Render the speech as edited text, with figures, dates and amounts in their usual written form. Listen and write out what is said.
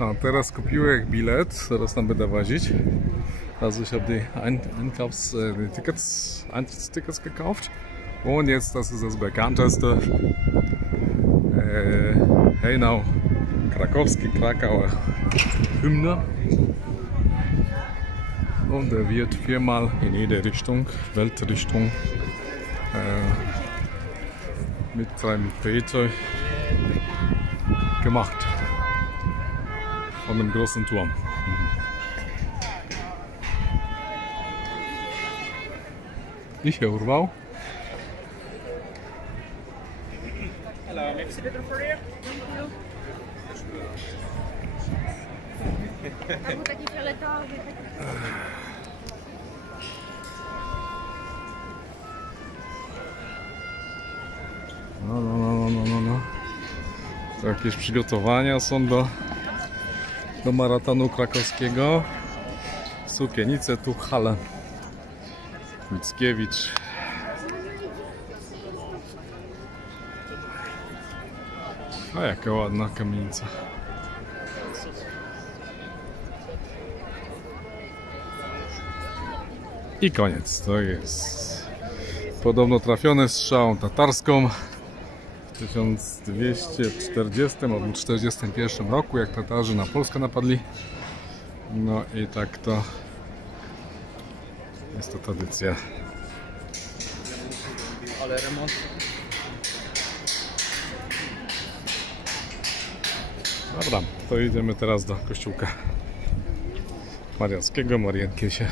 A teraz kupiłem Bilet, zaraz tam będę wozić. Also ich habe die Eintrittstickets gekauft. Und jetzt, das ist das bekannteste Hejnał Krakowski, Krakauer Hymne. Und er wird viermal in jede Richtung, Weltrichtung, mit Trompete gemacht. Von dem großen Turm. Ich się urwał. Hello, maybe sit for you. A był taki fioletowy. No. To jakieś przygotowania są do maratonu krakowskiego. Sukienice, tu hale. Mickiewicz. A jaka ładna kamienica. I koniec. To jest podobno trafione strzałą tatarską w 1240 albo 41 roku, jak Tatarzy na Polskę napadli. No i tak to jest to tradycja. Ale remont. Dobra, to idziemy teraz do kościółka mariackiego, Marienkirche.